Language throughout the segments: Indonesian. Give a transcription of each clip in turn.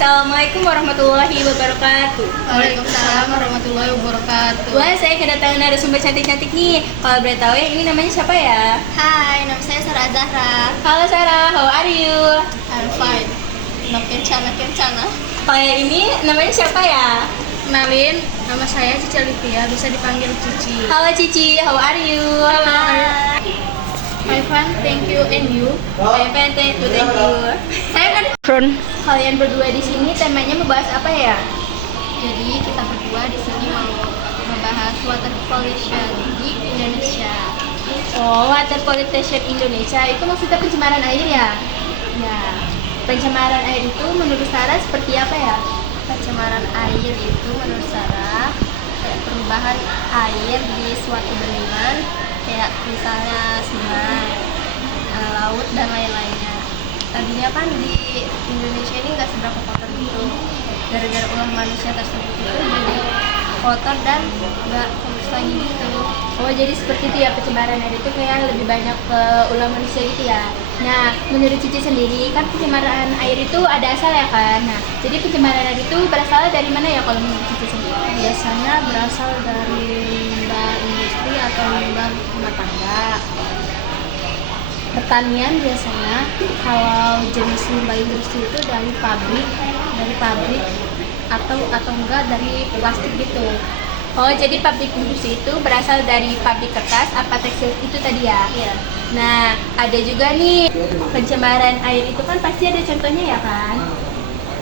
Assalamualaikum warahmatullahi wabarakatuh. Waalaikumsalam warahmatullahi wabarakatuh. Wah, saya kedatangan narasumber cantik-cantik nih. Kalau boleh tahu ya, ini namanya siapa ya? Hai, nama saya Sarah Zahra. Halo Sarah, how are you? I'm fine. Kencana. Kalau yang ini namanya siapa ya? Kenalin, nama saya Cici Olivia, bisa dipanggil Cici. Halo Cici, how are you? Hi fine, thank you, and you? Saya pengen thank you. Saya kan kalian berdua di sini temanya membahas apa ya? Jadi kita berdua di sini mau membahas water pollution di Indonesia. Oh, water pollution Indonesia itu maksudnya pencemaran air ya? Ya, Pencemaran air itu menurut Sarah seperti apa ya? pencemaran air itu menurut Sarah kayak perubahan air di suatu bendungan, kayak misalnya sungai, laut dan lain-lainnya. Tadinya kan di Indonesia ini nggak seberapa kotor gitu, gara-gara ulah manusia tersebut itu jadi kotor dan nggak bagus lagi gitu. Oh, jadi seperti itu ya, pencemaran air itu kayak lebih banyak ke ulah manusia gitu ya. Nah, menurut Cici sendiri kan pencemaran air itu ada asal ya kan? Nah, jadi pencemaran air itu berasal dari mana ya kalau menurut Cici sendiri? Biasanya berasal dari limbah industri atau limbah rumah tangga. Pertanian biasanya, kalau jenis limbah industri itu dari pabrik atau enggak dari plastik gitu. Oh, jadi pabrik industri itu berasal dari pabrik kertas apa tekstil itu tadi ya? Iya. Nah, ada juga nih pencemaran air itu kan pasti ada contohnya ya kan?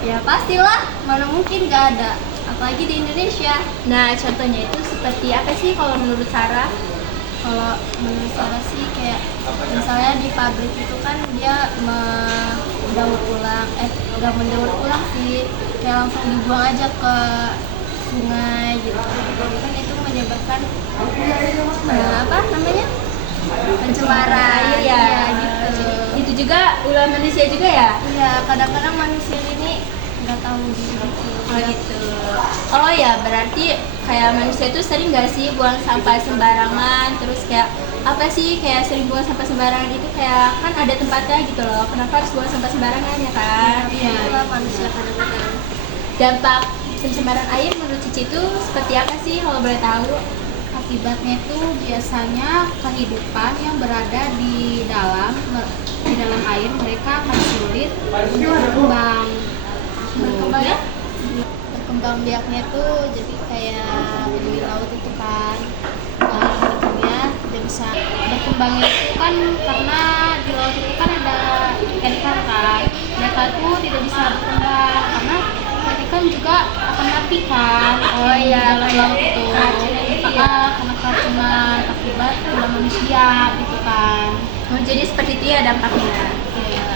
Ya pastilah, mana mungkin nggak ada, apalagi di Indonesia. Nah, contohnya itu seperti apa sih kalau menurut Sarah? Kalau menurut Sarah sih kayak misalnya di pabrik itu kan dia mendaur ulang, nggak mendaur ulang sih, kayak langsung dibuang aja ke sungai gitu. Kan itu menyebabkan apa namanya, pencemaran Air ya, gitu. Itu juga ulah manusia juga ya? Iya, kadang-kadang manusia ini nggak tahu diri gitu. Oh gitu. Oh ya, berarti kayak manusia itu sering gak sih buang sampah sembarangan, terus kayak apa sih kayak sering buang sampah sembarangan itu kayak kan ada tempatnya gitu loh. Kenapa harus buang sampah sembarangan ya kan? Iya, itulah manusia kadang-kadang. Dampak pencemaran air menurut Cici itu seperti apa sih kalau boleh tahu? Akibatnya itu biasanya kehidupan yang berada di dalam air mereka akan sulit untuk berkembang. Berkembang ya? Berkembang biaknya itu jadi kayak di laut itu kan, ikannya tidak bisa berkembangnya itu kan karena di laut itu kan ada ikan-ikan kan, mereka itu tidak bisa berkembang karena ikan juga akan mati kan. Oh iya, di dalam laut itu keracunan gitu ya. karena keracunan akibat ulah manusia gitu kan. Oh, jadi seperti itu ya dampaknya. Iya.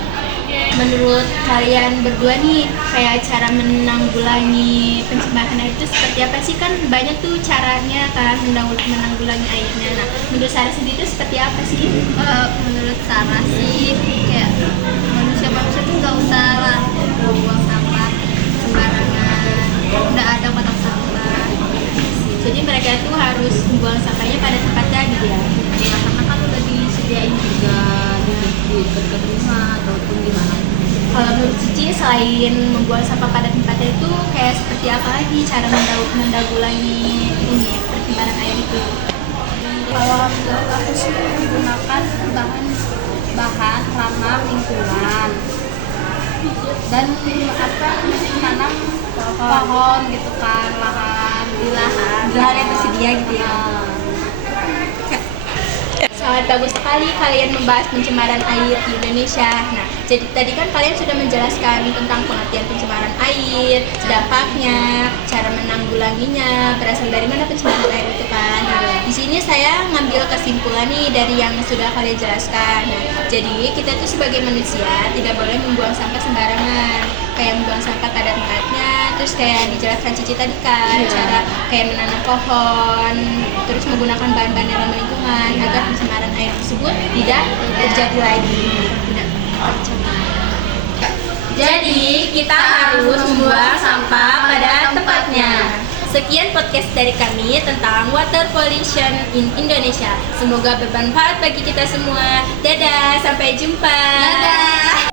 Menurut kalian berdua nih, kayak cara menanggulangi pencemaran air itu seperti apa sih? Kan banyak tuh caranya kan menanggulangi airnya. Nah, menurut Sarah sendiri itu seperti apa sih? Menurut Sarah sih kayak manusia tuh nggak usah lah buang sampah sembarangan, nggak ada kotak sampah. Jadi mereka tuh harus membuang sampahnya pada tempatnya gitu ya. Ya, karena kan udah disediain juga di dekat rumah ataupun di mana. Kalau menurut Cici, selain membuang sampah pada tempatnya itu kayak seperti apa lagi cara menanggulangi ini pencemaran air itu? Kalau menurut aku sih menggunakan bahan ramah lingkungan dan menanam pohon gitu kan, Lahan yang tersedia gitu ya. Sangat bagus sekali kalian membahas pencemaran air di Indonesia. Nah, jadi tadi kan kalian sudah menjelaskan tentang pengertian pencemaran air, dampaknya, cara menanggulanginya, berasal dari mana pencemaran air itu kan. Nah, di sini saya ngambil kesimpulan nih dari yang sudah kalian jelaskan. Nah, jadi kita tuh sebagai manusia tidak boleh membuang sampah sembarangan, kayak membuang sampah pada tempatnya, terus kayak dijelaskan Cici tadi kan, cara kayak menanam pohon, terus menggunakan bahan-bahan yang ramah lingkungan agar pencemaran air tersebut tidak terjadi lagi, tidak tercemar. Jadi kita harus membuang sampah pada tempatnya. Sekian podcast dari kami tentang water pollution in Indonesia. Semoga bermanfaat bagi kita semua. Dadah, sampai jumpa. Dadah.